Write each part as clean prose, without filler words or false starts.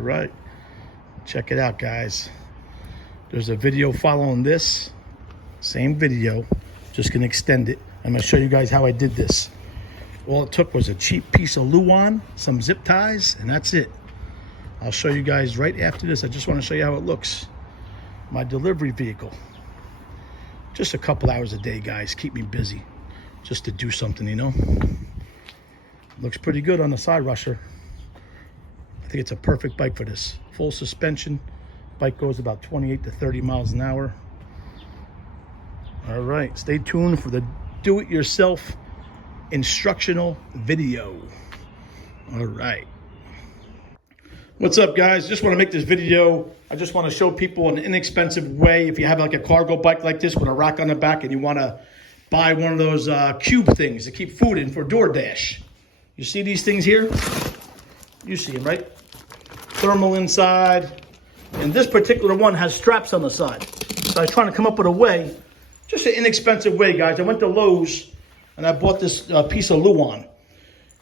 right, check it out, guys. There's a video following this, same video, just gonna extend it. I'm gonna show you guys how I did this. All it took was a cheap piece of Luan, some zip ties, and that's it. I'll show you guys right after this. I just want to show you how it looks. My delivery vehicle. Just a couple hours a day, guys. Keep me busy. Just to do something, you know. Looks pretty good on the Cyrusher. I think it's a perfect bike for this. Full suspension. Bike goes about 28 to 30 miles an hour. All right, stay tuned for the do-it-yourself instructional video. All right. What's up, guys? Just want to make this video. I just want to show people an inexpensive way. If you have like a cargo bike like this with a rack on the back and you want to buy one of those cube things to keep food in for Doordash. You see these things here? You see them, right? Thermal inside. And this particular one has straps on the side. So I was trying to come up with a way, just an inexpensive way, guys. I went to Lowe's and I bought this piece of Luan.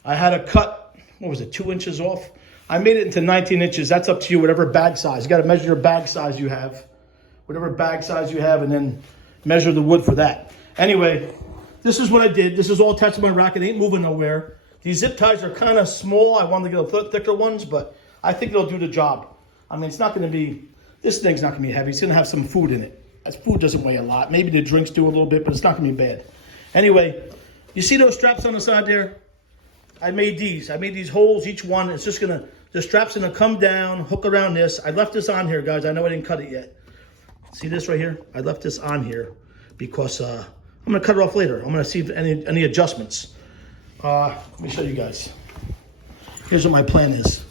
I had to cut, what was it, 2 inches off? I made it into 19 inches. That's up to you, whatever bag size. You got to measure your bag size you have. Whatever bag size you have, and then measure the wood for that. Anyway, this is what I did. This is all attached to my rack. It ain't moving nowhere. These zip ties are kind of small. I wanted to get a thicker ones, but I think it'll do the job. I mean, it's not going to be, this thing's not going to be heavy. It's going to have some food in it. That food doesn't weigh a lot. Maybe the drinks do a little bit, but it's not going to be bad. Anyway, you see those straps on the side there? I made these. I made these holes, each one. It's just going to, the strap's going to come down, hook around this. I left this on here, guys. I know I didn't cut it yet. See this right here? I left this on here because I'm going to cut it off later. I'm going to see if any adjustments. Let me show you guys. Here's what my plan is.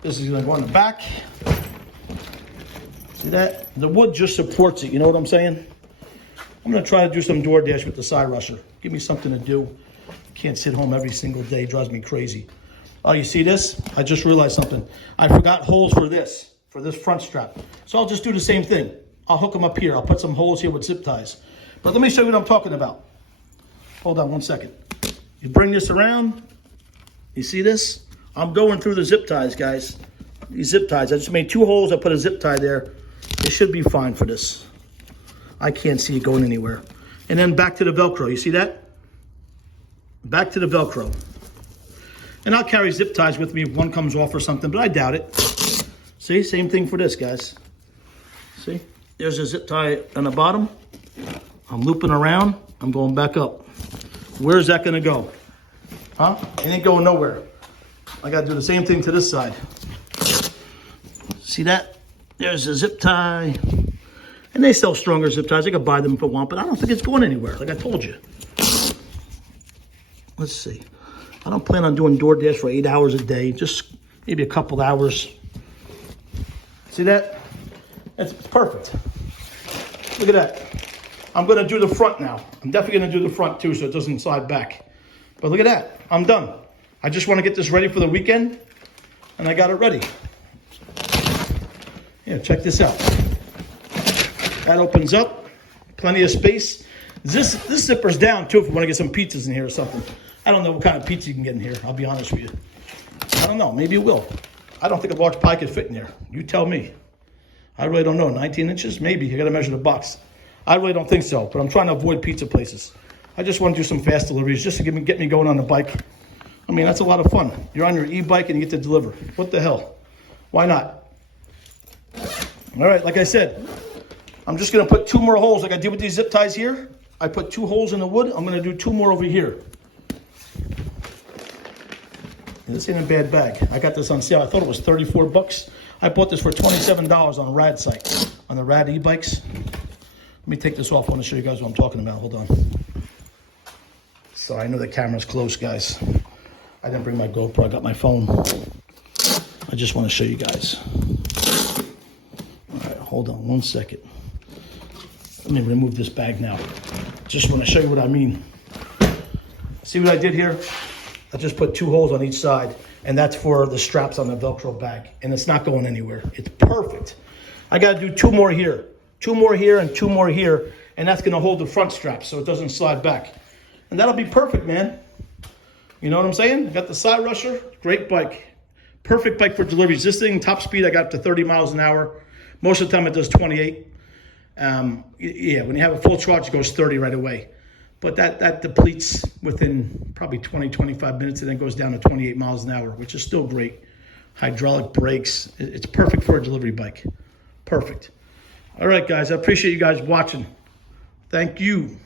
This is going to go on the back. See that? The wood just supports it. You know what I'm saying? I'm going to try to do some Doordash with the Cyrusher. Give me something to do. Can't sit home every single day. It drives me crazy. Oh, you see this? I just realized something. I forgot holes for this front strap. So I'll just do the same thing. I'll hook them up here. I'll put some holes here with zip ties. But let me show you what I'm talking about. Hold on one second. You bring this around. You see this? I'm going through the zip ties, guys. These zip ties. I just made 2 holes. I put a zip tie there. It should be fine for this. I can't see it going anywhere. And then back to the Velcro. You see that? Back to the Velcro. And I'll carry zip ties with me if one comes off or something, but I doubt it. See, same thing for this, guys. See, there's a zip tie on the bottom. I'm looping around. I'm going back up. Where's that gonna go? Huh? It ain't going nowhere. I gotta do the same thing to this side. See that? There's a zip tie. And they sell stronger zip ties. I could buy them if I want, but I don't think it's going anywhere, like I told you. Let's see. I don't plan on doing Doordash for 8 hours a day, just maybe a couple hours. See that? It's perfect. Look at that. I'm going to do the front now. I'm definitely going to do the front too so it doesn't slide back. But look at that. I'm done. I just want to get this ready for the weekend, and I got it ready. Yeah, check this out. That opens up. Plenty of space. This zipper's down too if you want to get some pizzas in here or something. I don't know what kind of pizza you can get in here. I'll be honest with you. I don't know. Maybe it will. I don't think a large pie could fit in there. You tell me. I really don't know. 19 inches? Maybe. You got to measure the box. I really don't think so, but I'm trying to avoid pizza places. I just want to do some fast deliveries just to get me going on the bike. I mean, that's a lot of fun. You're on your e-bike and you get to deliver. What the hell? Why not? All right, like I said, I'm just going to put 2 more holes like I did with these zip ties here. I put 2 holes in the wood. I'm going to do 2 more over here. This ain't a bad bag. I got this on sale. I thought it was 34 bucks. I bought this for $27 on a Rad site, on the Rad e-bikes. Let me take this off. I want to show you guys what I'm talking about. Hold on. So I know the camera's close, guys. I didn't bring my GoPro. I got my phone. I just want to show you guys. All right, hold on one second. Let me remove this bag now. Just want to show you what I mean. See what I did here? I just put 2 holes on each side, and that's for the straps on the Velcro bag, and it's not going anywhere. It's perfect. I got to do 2 more here. 2 more here and 2 more here, and that's going to hold the front straps so it doesn't slide back. And that'll be perfect, man. You know what I'm saying? Got the Cyrusher, great bike. Perfect bike for deliveries. This thing, top speed, I got up to 30 miles an hour. Most of the time it does 28. Yeah, when you have a full charge, it goes 30 right away. But that depletes within probably 20, 25 minutes and then goes down to 28 miles an hour, which is still great. Hydraulic brakes. It's perfect for a delivery bike. Perfect. All right, guys. I appreciate you guys watching. Thank you.